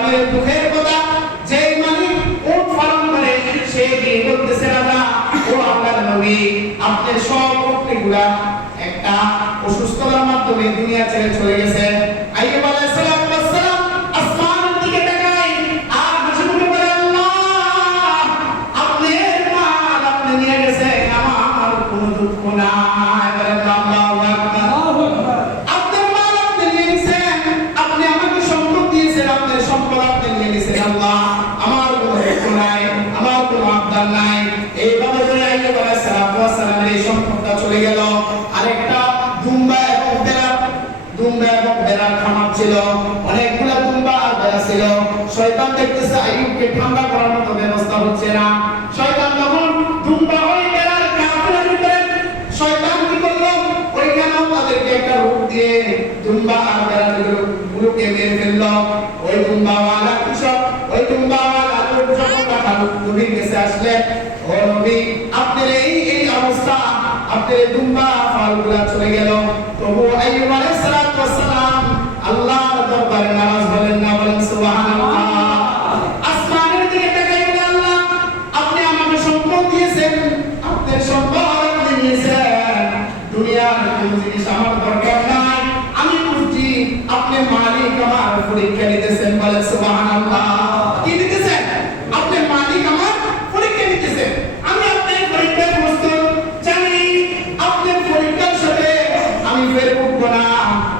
আলামিনের দুঃখের কথা যে মালিক উট পালন করে সে কি বলতেছে রাজা ও আল্লাহর নবী আপনার সব উটগুলা একটা অসুস্থতার মাধ্যমে দুনিয়া ছেড়ে চলে গেছে। আইয়ুব আলাইহিস সালাম আসমানের দিকে তাকায় আর হাসি মুখে বলে আল্লাহ আপনার মাল আপনি নিয়ে গেছেন আমার কোনো দুঃখ নাই। বলে আল্লাহু আকবার। আপনার মাল আপনি নিয়ে গেছেন, আপনি আমাকে সম্পদ দিয়েছেন, আপনার সম্পদ আপনি নিয়ে গেছেন আল্লাহ আমার কোনো দুঃখ নাই, আমার কোনো আবদার নাই। এইভাবে বলে আইয়ুব আলাইহিস সালামের এই সম্পদটা চলে গেল। আরেকটা দুম্বা এবং বেড়ার খামার ছিল, অনেকগুলো দুম্বা আর বেড়া ছিল। শয়তান দেখতেছে আইয়ুবকে ঠান্ডা করার মতো ব্যবস্থা হচ্ছে না। শয়তান যখন দুম্বা ওই বেড়ার খামারের ভিতরে শয়তান কি করলো ওইখানেও তাদেরকে একটা রূপ দিয়ে দুম্বা আর বেড়াগুলোকে মেরে ফেললো। ওই দুম্বাওয়ালা কৃষক ওই দুম্বাওয়ালা নবীর কাছে আসলে ও নবী আপনার এই অবস্থা, আপনার দুম্বা ফালগুলা চলে গেল। তবু আইয়ুব আলাইহিস সালাম আল্লাহর দরবারে নারাজ হলেন না। বলেন সুবহানাল্লাহ। আসমানের দিকে তাকাই বলে আল্লাহ আপনি আমাকে সম্পদ দিয়েছেন, আপনার সম্পদ আপনি নিয়েছেন, দুনিয়ার কোনো জিনিস আমার দরকার নাই, আমি বুঝছি আপনি মালিক আমার পরীক্ষা নিতেছেন। বলেন সুবহানাল্লাহ। কি নিতেছেন? আপনি মালিক আমার পরীক্ষা নিতেছেন। আমি আপনার পরীক্ষার প্রস্তুত, জানি আপনার পরীক্ষার সাথে আমি ফের উঠবো না,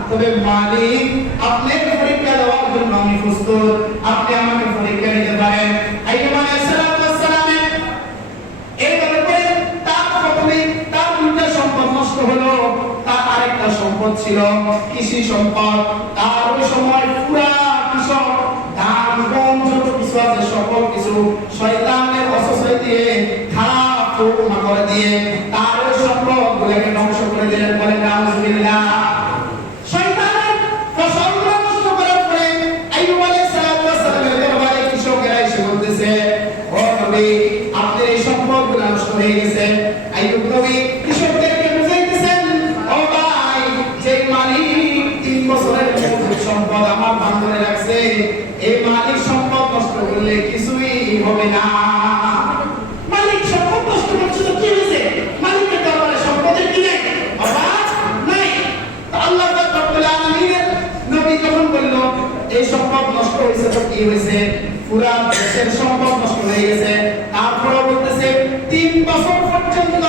তবে মালিক আপনার পরীক্ষা দেওয়ার জন্য আমি প্রস্তুত, আপনি আমাকে পরীক্ষা নিতে পারেন। আইয়ুব আলাইহিস সালামের এইভাবে করে তার প্রথমে তার দুইটা সম্পদ নষ্ট হলো, তার আরেকটা সম্পদ ছিল কৃষি সম্পদ। তার ওই সময় পুরা কৃষক ধান গম যত কিছু আছে সকল কিছু শয়তানের অসহায় দিয়ে খারাপ পরিণত করে দিয়ে তার ওই সম্পদগুলোকে ধ্বংস করে দিলেন। বলে নাউজুবিল্লাহ। শয়তানের ফসলগুলো নষ্ট করার পরে আইয়ুব আলাইহিস সালামের দরবারে কৃষকেরা এসে বলতেছে ও নবী আপনার এই সম্পদগুলো নষ্ট হয়ে গেছে। আইয়ুব নবী কৃষকদেরকে বুঝাইতেছেন ও ভাই যে মালিক 3 বছরের সম্পদ আমার বান্ধনে রাখছে, এই মালিক সম্পদ নষ্ট করলে কিছুই হবে না। মালিক সম্পদ নষ্ট করছে তো কি হয়েছে? মালিকের দরবারে সম্পদের কি নাই? অভাব নাই। আল্লাহ রাব্বুল আলামিনের নবী যখন বলল এই সম্পদ নষ্ট হয়েছে তো কি হয়েছে? পুরা দেশের সম্পদ নষ্ট হয়ে গেছে। তারপরে বলতেছে 3 বছর পর্যন্ত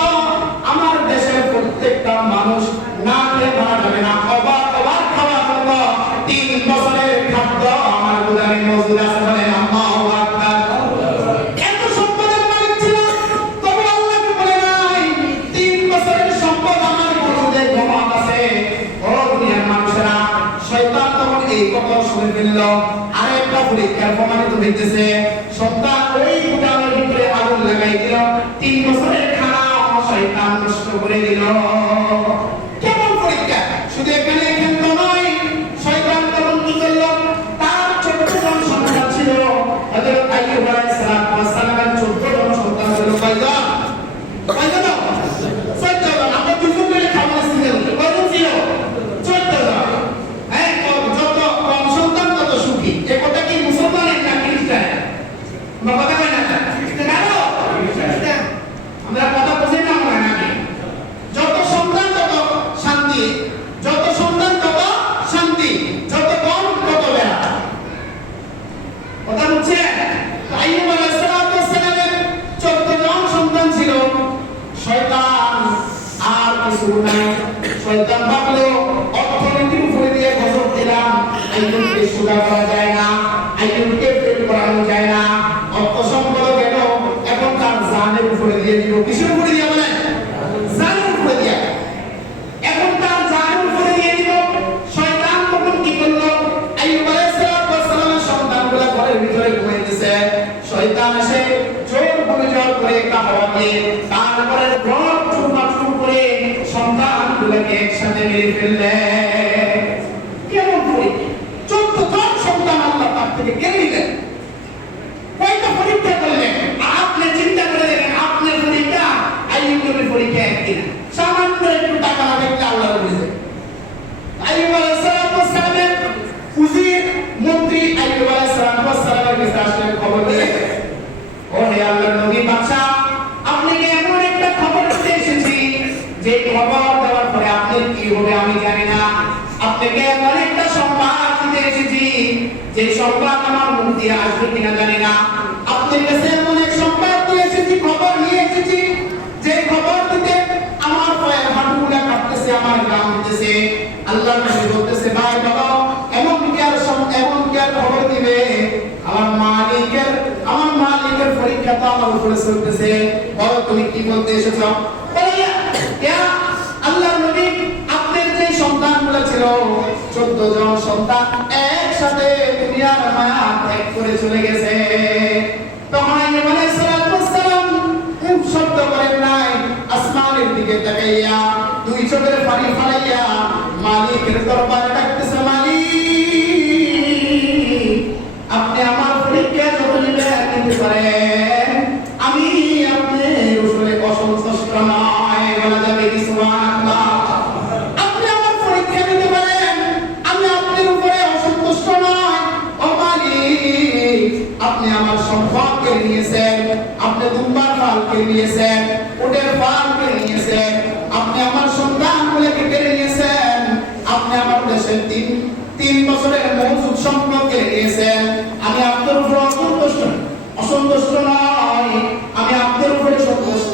আমার দেশের প্রত্যেকটা মানুষ না খেয়ে মারা যাবে না, অভাব খাওয়া হবে। 3 বছরের খাদ্য আমার গোদামে মজুদ আছে। বলেন আল্লাহু আকবার। এত সম্পদের মালিক ছিল তবে আল্লাহকে বলে নাই 3 বছরের সম্পদ আমার মজুদে জমা আছে। ও দুনিয়ার মানুষেরা, শয়তান তখন এই কথা শুনে ফেলল। আরেকটা পরীক্ষার প্রমাণিত হইতেছে। সন্তান ওই গোদামের ভিতরে আগুন লাগাই দিল, 3 বছরের খানা শয়তান নষ্ট করে দিল। কেমন পরীক্ষা! শুধু এখানে তো নয়, শয়তান তখন কি করল? তার 14 জন সন্তান ছিল। হযরত আইয়ুব আলাইহিস সালামের 14 জন সন্তান ছিল। কয়জন? আমরা দুজন মিলে খাওয়া ছিল। কয়জন ছিল? 14 জন। হ্যাঁ, যত কম সন্তান তত সুখী। এ কথা কি মুসলমানের না খ্রিস্টান? কথা কয় না? খ্রিস্টান। আমরা কথা বুঝি না আমরা নাকি? যত সন্তান তত শান্তি, যত সন্তান তত শান্তি, যত কম তত বেড়া। কথা বুঝছে? আইয়ুব আলাইহিস সালামের 14 জন সন্তান ছিল। শয়তান আর কিছু নাই। শয়তান ভাবলো অর্থনীতির উপরে দিয়ে গজব দিলাম, আইয়ুবকে সুদা করা যায় না, আইয়ুবকে ফেল করানো যায় না, অর্থ সম্পদ গেল, এখন তার জানের উপরে দিয়ে দিব। কিসের উপরে দিয়ে? বলেন জানের উপরে দিয়ে। এখন তার জানের উপরে দিয়ে দিব। শয়তান তখন কি করলো? আইয়ুব আলাইহিস সালামের সন্তানগুলো ঘরের ভিতরে ঘুমাইতেছে। শয়তান এসে জোর করে কাহাওয়া দিয়ে তারপরে রড চুরমাচুর করে সন্তানগুলোকে একসাথে মেরে ফেললে। কেমন পরীক্ষা! 14 জন সন্তান আল্লাহ তার থেকে কেড়ে নিলেন। কয়টা পরীক্ষা করলেন? আপনি চিন্তা করে দেখেন, আপনার পরীক্ষা আইয়ুব নবীর পরীক্ষা এক কিনা? সামান্য একটু টাকা না দেখলে আল্লাহ বলেছে। আইয়ুব আলাইহিস সালামের উজির মন্ত্রী আইয়ুব আলাইহিস সংবাদ আমার মুখ দিয়ে আসবে কিনা জানি না। আপনার কাছে এমন এক সংবাদ নিয়ে এসেছি, খবর নিয়ে এসেছি, যে খবর দিতে আমার পায়ের হাঁটুগুলো কাঁপতেছে, আমার গাম দিতেছে। আল্লাহ নবী বলতেছে, ভাই বলো এমন কি আর খবর দিবে? আমার মালিকের পরীক্ষা তো আমার উপরে চলতেছে। বলো তুমি কি বলতে এসেছো? আল্লাহ নবী, আপনার যে সন্তানগুলো ছিল 14 জন সন্তান একসাথে দুনিয়ার মায়া ত্যাগ করে চলে গেছে। তখন আইয়ুব আলাইহিস সালাম শব্দ করেন নাই, আসমানের দিকে তাকাইয়া দুই চোখের পানি ফেলাইয়া মালিকের দরবারে ডাকতেছে, মালিক আপনি আমার পরীক্ষা যত নিতে পারেন, আমি আপনার উপরে অসন্তুষ্ট নয়। বলা যাবে কি সুবহানাল্লাহ? আপনি আমার পরীক্ষা নিতে পারেন, আমি আপনার উপরে অসন্তুষ্ট নয়। ও মালিক, আপনি আমার সম্পদ কেড়ে নিয়েছেন, আপনি দুম্বার পাল কেড়ে নিয়েছেন, উটের পাল কেড়ে নিয়েছেন, আপনি আমার সন্তানগুলোকে কেড়ে নিয়েছেন, আপনি আমার দেশের তিন বছরের মজুদ সম্পদ কেড়ে নিয়েছেন। আমি আপনার উপর অসন্তুষ্ট নয়, আমি আপনার উপরে সন্তুষ্ট।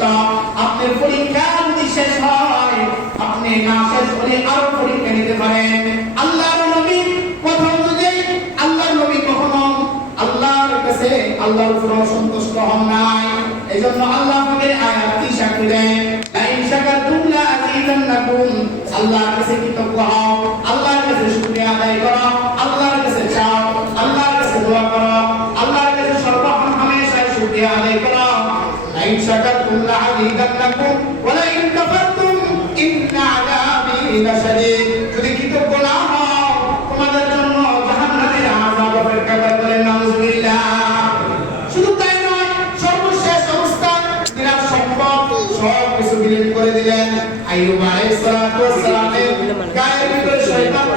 আপনার পরীক্ষা যদি শেষ হয়, আপনি না শেষ হলে আরো পরীক্ষা নিতে পারেন। আল্লাহর নবী কথা অনুযায়ী আল্লাহর নবী কখনো আল্লাহর কাছে আল্লাহর উপর অসন্তুষ্ট হন নাই। এজন্য আল্লাহ আমাদের আয়াতটি সাক্ষী দেয়, লাইন শাকারতুম লা আযীদান্নাকুম। আল্লাহর কাছে কৃতজ্ঞ হও, আল্লাহর কাছে শুকরিয়া আদায় করো, আল্লাহর কাছে চাও, আল্লাহর কাছে দোয়া করো, আল্লাহর কাছে সর্বহামেশায় শুকরিয়া আদায় করো। লাইন শাকারতুম লা আযীদান্নাকুম ওয়া লাইন কাফারতুম ইন্না আযাবি লাশাদীদ। যদি কৃতজ্ঞ না হও, তোমাদের জন্য জাহান্নামের আযাব অপেক্ষা করে। বলেন নাউযুবিল্লাহ। শুধু তাই নয়, সর্বশেষ অবস্থায় তিনি সম্পদ সব কিছু বিলীন করে দিলেন। আইয়ুব আলাইহিস সালামের গায়ের ভিতরে শয়তান